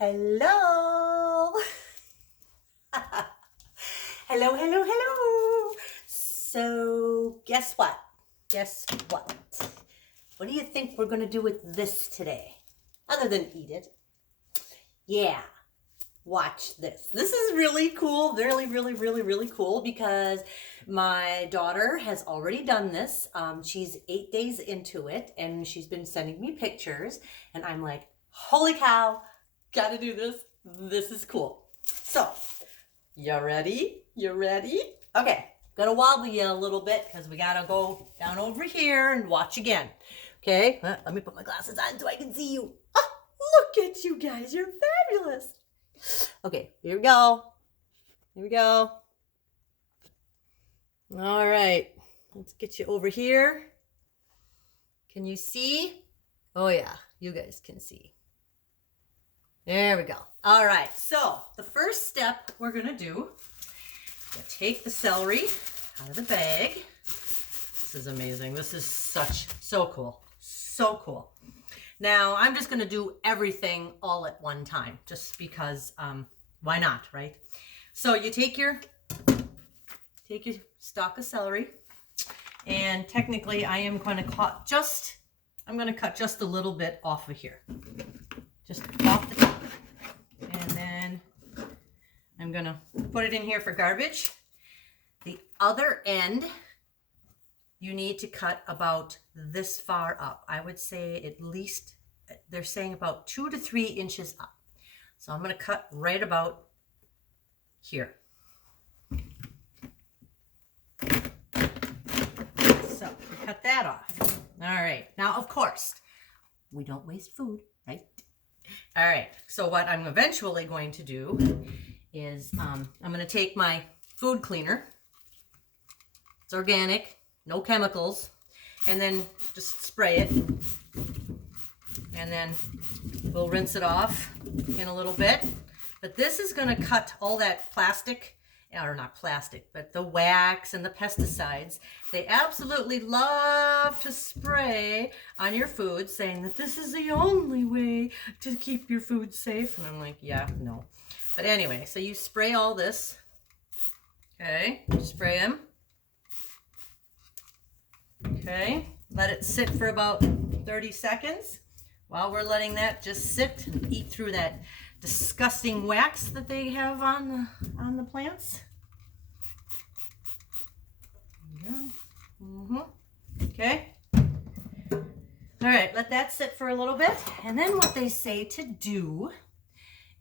Hello. Hello, hello, hello. So, guess what? Guess what? What do you think we're going to do with this today? Other than eat it. Yeah. Watch this. This is really cool. Really cool because my daughter has already done this. She's 8 days into it and she's been sending me pictures. And I'm like, holy cow, gotta do this. This is cool. So, you ready? You ready? Okay, gonna wobble you a little bit because we gotta go down over here and watch again. Okay, let me put my glasses on so I can see you. Oh, look at you guys. You're fabulous. Okay, here we go. Here we go. All right, let's get you over here. Can you see? Oh yeah, you guys can see. There we go. All right, so the first step we're gonna do, take the celery out of the bag. This is amazing. This is so cool. So cool. Now, I'm just going to do everything all at one time, just because, why not, right? So you take your stalk of celery, and technically I am going to cut just a little bit off of here. Just off the top. And then I'm going to put it in here for garbage. The other end, you need to cut about this far up. I would say at least, they're saying about 2 to 3 inches up. So I'm going to cut right about here. So we cut that off. All right. Now, of course, we don't waste food, right? All right. So what I'm eventually going to do is I'm going to take my food cleaner. It's organic. No chemicals, and then just spray it, and then we'll rinse it off in a little bit. But this is going to cut all that plastic, or not plastic, but the wax and the pesticides. They absolutely love to spray on your food, saying that this is the only way to keep your food safe. And I'm like, yeah, no. But anyway, so you spray all this. Okay, spray them. Okay, let it sit for about 30 seconds while we're letting that just sit and eat through that disgusting wax that they have on the plants. Yeah. Okay. All right, let that sit for a little bit. And then what they say to do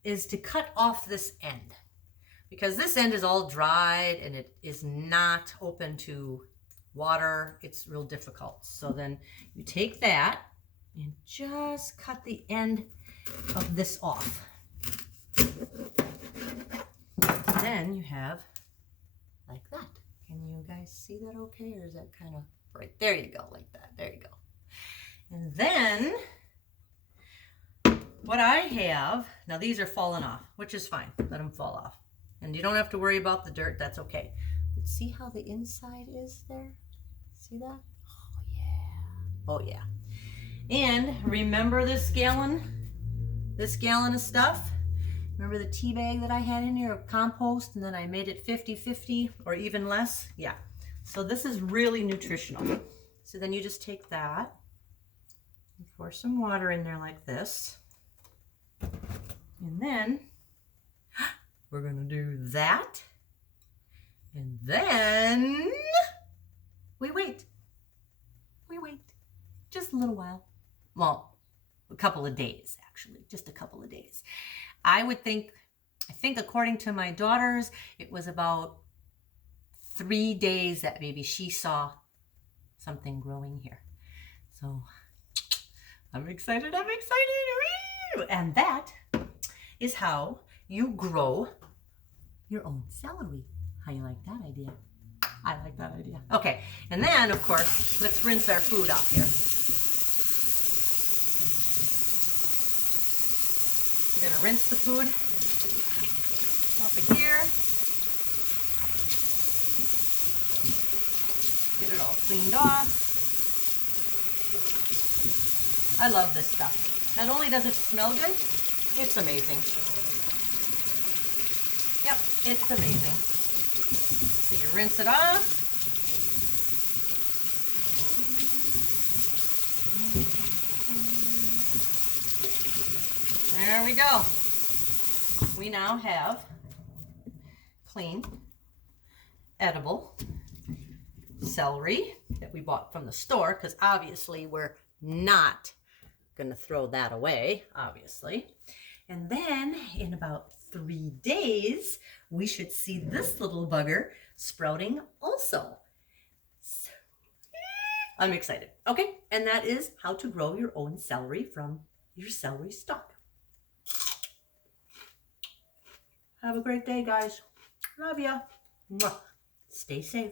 is to cut off this end, because this end is all dried and it is not open to water. It's real difficult. So then you take that and just cut the end of this off. Then you have like that. Can you guys see that okay? Or is that kind of right? There you go, like that. There you go. And then what I have, now these are falling off, which is fine. Let them fall off. And you don't have to worry about the dirt. That's okay. But see how the inside is there? See that? Oh, yeah. Oh, yeah. And remember this gallon of stuff? Remember the tea bag that I had in here of compost, and then I made it 50-50 or even less? Yeah. So this is really nutritional. So then you just take that and pour some water in there like this. And then we're going to do that. And then we wait. Just a little while. Well, a couple of days, actually. Just a couple of days. I think according to my daughters, it was about 3 days that maybe she saw something growing here. So I'm excited. And that is how you grow your own celery. How you like that idea? I like that idea. Okay, and then, of course, let's rinse our food off here. You're going to rinse the food off of here. Get it all cleaned off. I love this stuff. Not only does it smell good, It's amazing. Yep, it's amazing. So you rinse it off. There we go. We now have clean, edible celery that we bought from the store, because obviously we're not going to throw that away, obviously. And then in about 3 days, we should see this little bugger sprouting also. So I'm excited. Okay, and that is how to grow your own celery from your celery stalk. Have a great day, guys. Love ya. Stay safe.